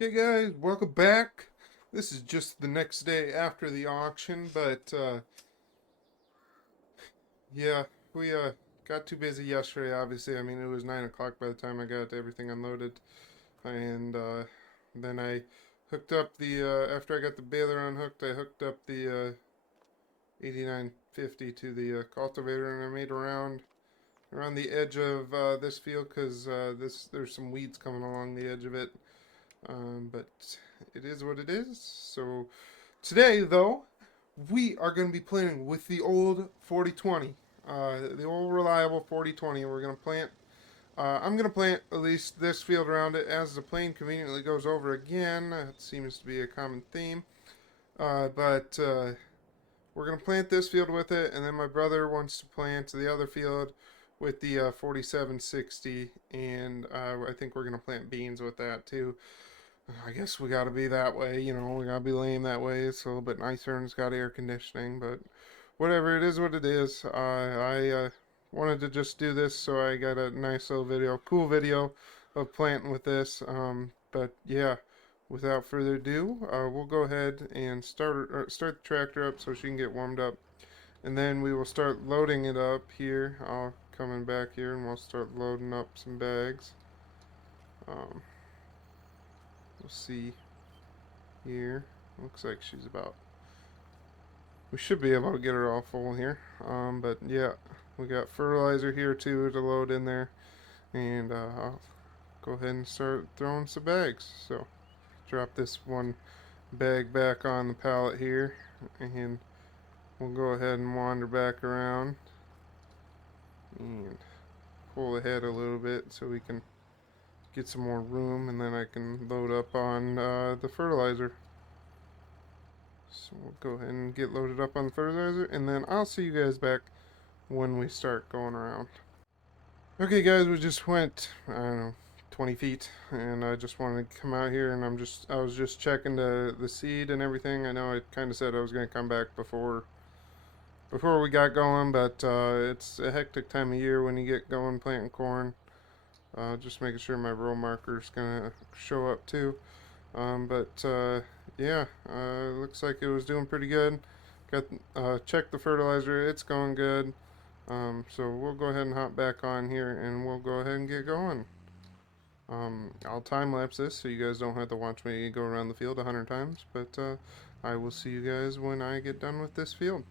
Hey guys, welcome back. This is just the next day after the auction, but yeah, we got too busy yesterday. Obviously, I mean it was 9 o'clock by the time I got everything unloaded, and then I hooked up the after I got the baler unhooked, I hooked up the 8950 to the cultivator, and I made around the edge of this field because there's some weeds coming along the edge of it. But it is what it is. So today, though, we are going to be planting with the old 4020, the old reliable 4020. We're going to plant. I'm going to plant at least this field around it as the plane conveniently goes over again. It seems to be a common theme. But we're going to plant this field with it, and then my brother wants to plant the other field with the 4760, and I think we're going to plant beans with that too. I guess we gotta be that way, we gotta be lame that way. It's a little bit nicer and it's got air conditioning, but whatever, it is what it is. I wanted to just do this, so I got a nice little video, cool video of planting with this. But yeah, without further ado, we'll go ahead and start the tractor up so she can get warmed up, and then we will start loading it up here. I'll come in back here and we'll start loading up some bags. Um, we'll see here. Looks like she's about. We should be able to get her all full here. But yeah, we got fertilizer here too to load in there, and I'll go ahead and start throwing some bags. So drop this one bag back on the pallet here, and we'll go ahead and wander back around and pull ahead a little bit so we can get some more room, and then I can load up on the fertilizer. So we'll go ahead and get loaded up on the fertilizer, and then I'll see you guys back when we start going around. Okay guys, we just went, I don't know, 20 feet, and I just wanted to come out here, and I was just checking the seed and everything. I know I kind of said I was going to come back before we got going, but it's a hectic time of year when you get going planting corn. Just making sure my row marker is going to show up too. But yeah, looks like it was doing pretty good. Got checked the fertilizer; it's going good. So we'll go ahead and hop back on here, and we'll go ahead and get going. I'll time lapse this so you guys don't have to watch me go around the field 100 times. But I will see you guys when I get done with this field.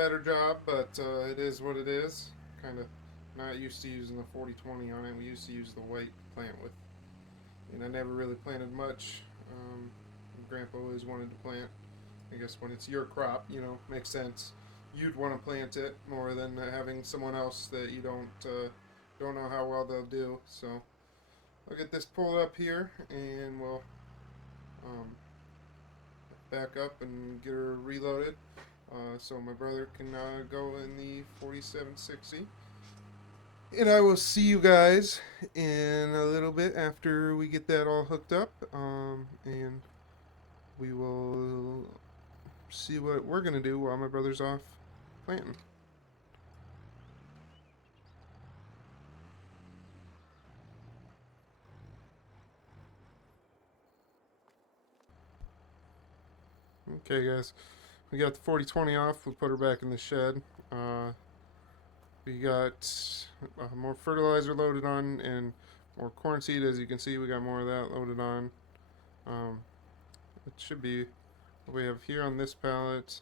better job, but it is what it is. Kind of not used to using the 40/20 on it. We used to use the white plant with, and I never really planted much. Grandpa always wanted to plant. I guess when it's your crop, makes sense. You'd want to plant it more than having someone else that you don't know how well they'll do. So I'll get this pulled up here, and we'll um, back up and get her reloaded. So my brother can go in the 4760. And I will see you guys in a little bit after we get that all hooked up. And we will see what we're going to do while my brother's off planting. Okay, guys. We got the 40/20 off. We'll put her back in the shed. We got more fertilizer loaded on and more corn seed. As you can see, we got more of that loaded on. It should be what we have here on this pallet,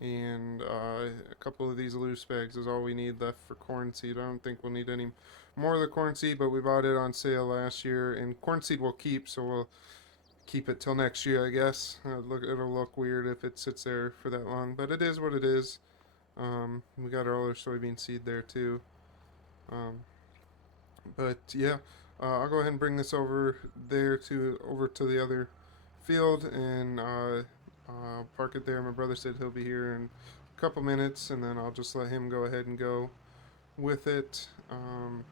and a couple of these loose bags is all we need left for corn seed. I don't think we'll need any more of the corn seed, but we bought it on sale last year, and corn seed will keep, so we'll keep it till next year, I guess. It'll look weird if it sits there for that long, but it is what it is. We got our other soybean seed there too. But yeah, I'll go ahead and bring this over to the other field, and I'll park it there. My brother said he'll be here in a couple minutes, and then I'll just let him go ahead and go with it. And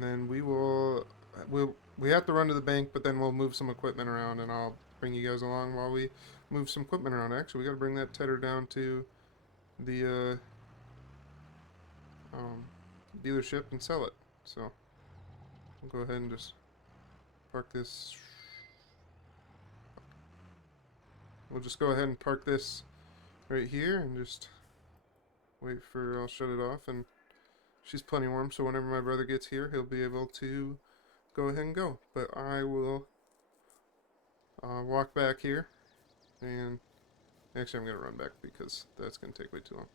then we have to run to the bank, but then we'll move some equipment around, and I'll bring you guys along while we move some equipment around. Actually, we got to bring that tedder down to the dealership and sell it. So we'll go ahead and just park this. We'll just go ahead and park this right here and just wait for, I'll shut it off, and she's plenty warm, so whenever my brother gets here, he'll be able to go ahead and go. But I will walk back here, and actually I'm going to run back because that's going to take way too long.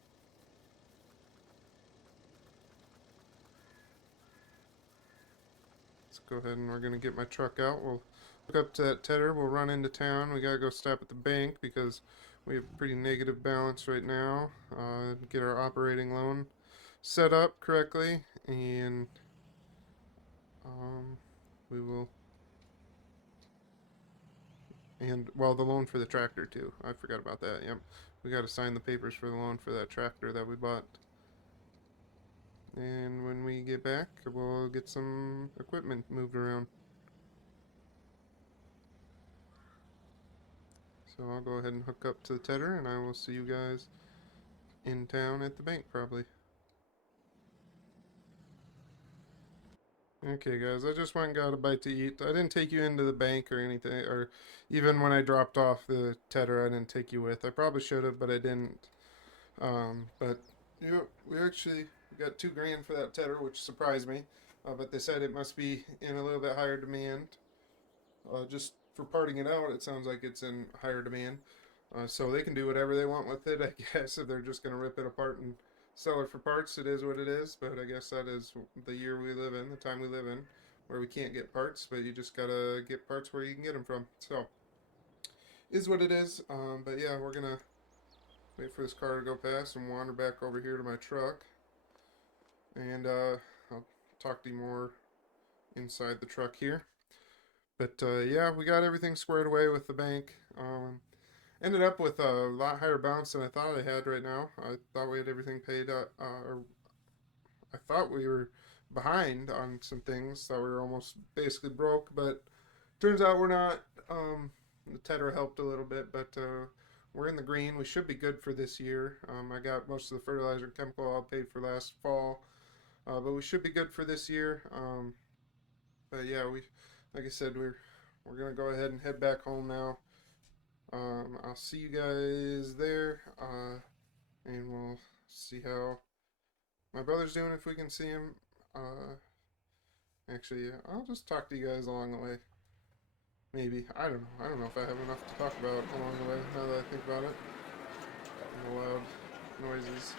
Let's go ahead and we're going to get my truck out. We'll hook up to that tedder. We'll run into town. We got to go stop at the bank because we have a pretty negative balance right now. Get our operating loan set up correctly, and we will, and well, the loan for the tractor too. I forgot about that. Yep, we got to sign the papers for the loan for that tractor that we bought. And when we get back, we'll get some equipment moved around. So I'll go ahead and hook up to the tedder, and I will see you guys in town at the bank probably. Okay, guys, I just went and got a bite to eat. I didn't take you into the bank or anything, or even when I dropped off the tedder, I didn't take you with. I probably should have, but I didn't. But we actually got $2,000 for that tedder, which surprised me. But they said it must be in a little bit higher demand. Just for parting it out, it sounds like it's in higher demand. So they can do whatever they want with it, I guess. If they're just going to rip it apart and sell it for parts, it is what it is. But I guess that is the year we live in, the time we live in, where we can't get parts, but you just got to get parts where you can get them from. So, is what it is. But yeah, we're going to wait for this car to go past and wander back over here to my truck. And I'll talk to you more inside the truck here. But yeah, we got everything squared away with the bank. Ended up with a lot higher balance than I thought I had right now. I thought we had everything paid, or I thought we were behind on some things. Thought we were almost basically broke, but turns out we're not. The tedder helped a little bit, but we're in the green. We should be good for this year. I got most of the fertilizer and chemical all paid for last fall, but we should be good for this year. But yeah, like I said, we're gonna go ahead and head back home now. I'll see you guys there, and we'll see how my brother's doing if we can see him. Actually, I'll just talk to you guys along the way. Maybe. I don't know. I don't know if I have enough to talk about along the way now that I think about it. I'm allowed noises.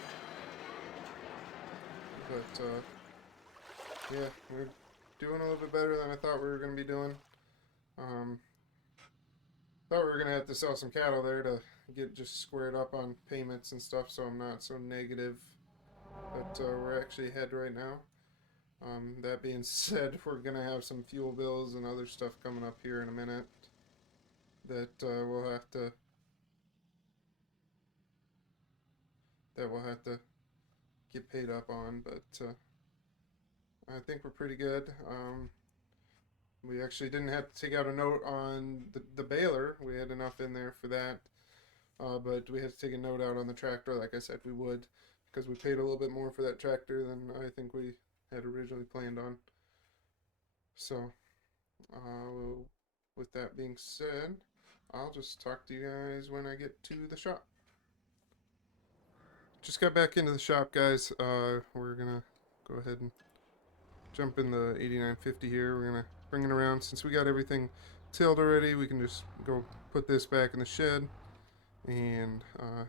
But yeah, we're doing a little bit better than I thought we were going to be doing. Um, Thought we were going to have to sell some cattle there to get just squared up on payments and stuff, so I'm not so negative. But we're actually ahead right now. That being said, we're going to have some fuel bills and other stuff coming up here in a minute that we'll have to get paid up on, but I think we're pretty good. We actually didn't have to take out a note on the baler. We had enough in there for that, but we had to take a note out on the tractor, like I said we would, because we paid a little bit more for that tractor than I think we had originally planned on. So, with that being said, I'll just talk to you guys when I get to the shop. Just got back into the shop, guys. We're gonna go ahead and jump in the 8950 here. We're gonna bring it around. Since we got everything tilled already, we can just go put this back in the shed. And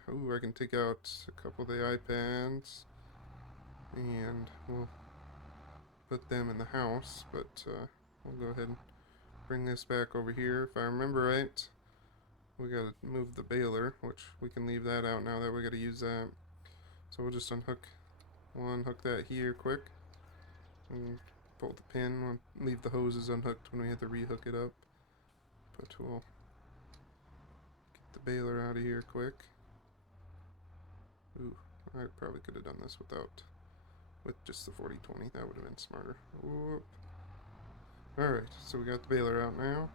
ooh, I can take out a couple of the iPads, and we'll put them in the house. But we'll go ahead and bring this back over here. If I remember right, we gotta move the baler, which we can leave that out now that we gotta use that. So we'll just unhook that here quick, and pull the pin. We'll leave the hoses unhooked when we have to rehook it up. But we'll get the baler out of here quick. Ooh, I probably could have done this with just the 4020. That would have been smarter. Whoop. Alright, so we got the baler out now.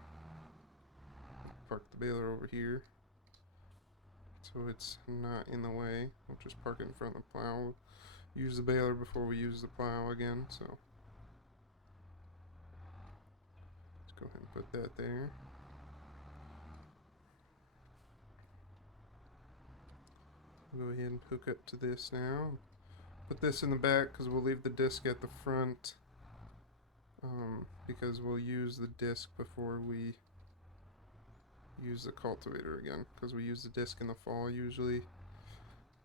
Park the baler over here, so it's not in the way. We'll just park it in front of the plow. We'll use the baler before we use the plow again, so let's go ahead and put that there. We'll go ahead and hook up to this now. Put this in the back because we'll leave the disc at the front, because we'll use the disc before we use the cultivator again, because we use the disc in the fall usually,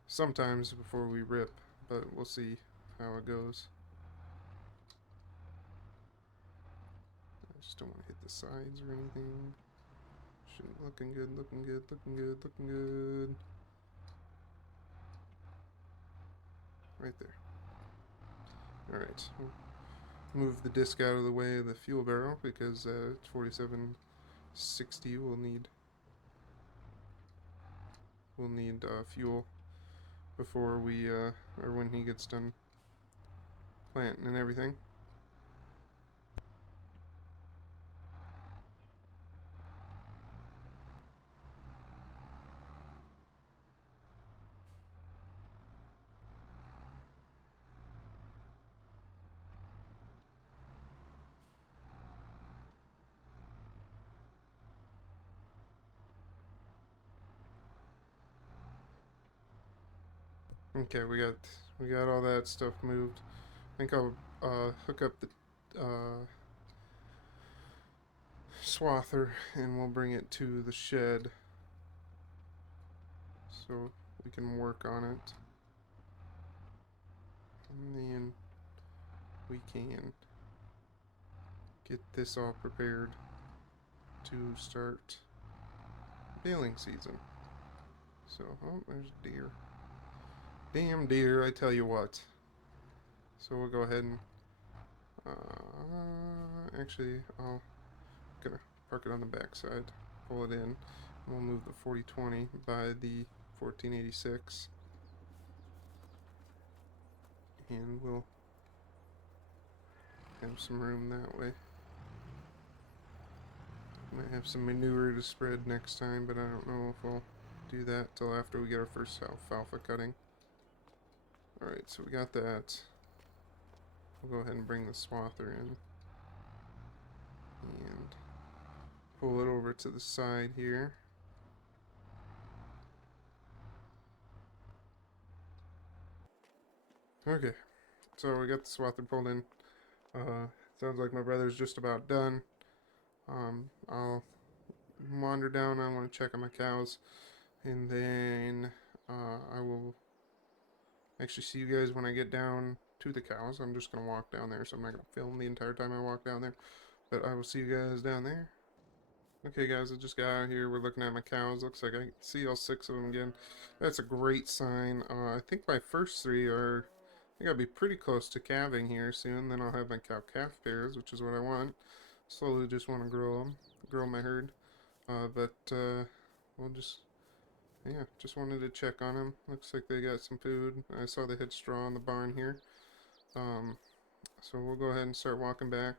sometimes before we rip, but we'll see how it goes. I just don't want to hit the sides or anything. Looking good, looking good, looking good, looking good. Right there. Alright, move the disc out of the way of the fuel barrel because 4760 will need fuel before we or when he gets done planting and everything. Okay, we got all that stuff moved. I think I'll hook up the swather and we'll bring it to the shed so we can work on it, and then we can get this all prepared to start baling season. So, oh, there's deer. Damn deer, I tell you what. So we'll go ahead and actually I'll gonna park it on the back side, pull it in, and we'll move the 4020 by the 1486, and we'll have some room that way. Might have some manure to spread next time, but I don't know if we'll do that till after we get our first alfalfa cutting. Alright, so we got that. We'll go ahead and bring the swather in and pull it over to the side here. Okay, so we got the swather pulled in. Sounds like my brother's just about done. I'll wander down. I want to check on my cows, and then I will actually see you guys when I get down to the cows. I'm just gonna walk down there, so I'm not gonna film the entire time I walk down there. But I will see you guys down there. Okay, guys, I just got out here. We're looking at my cows. Looks like I can see all 6 of them again. That's a great sign. I think my first 3 are... I think I'll be pretty close to calving here soon. Then I'll have my cow-calf pairs, which is what I want. Slowly just want to grow them. Grow my herd. We'll just... Yeah, just wanted to check on them. Looks like they got some food. I saw they had straw in the barn here. So we'll go ahead and start walking back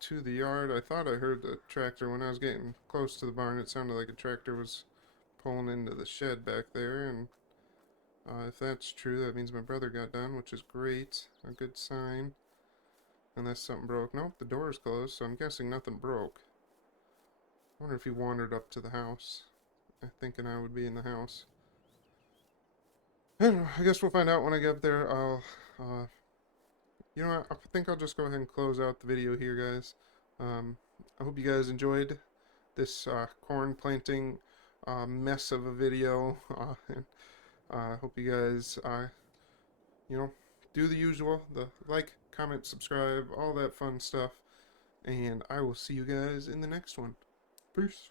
to the yard. I thought I heard the tractor when I was getting close to the barn. It sounded like a tractor was pulling into the shed back there, and if that's true, that means my brother got done, which is great. A good sign. Unless something broke. Nope, the door is closed, so I'm guessing nothing broke. I wonder if he wandered up to the house, thinking I would be in the house. I don't know. I guess we'll find out when I get up there. You know what? I think I'll just go ahead and close out the video here, guys. I hope you guys enjoyed this corn planting mess of a video. And I hope you guys, you know, do the usual, the like, comment, subscribe, all that fun stuff. And I will see you guys in the next one. Peace.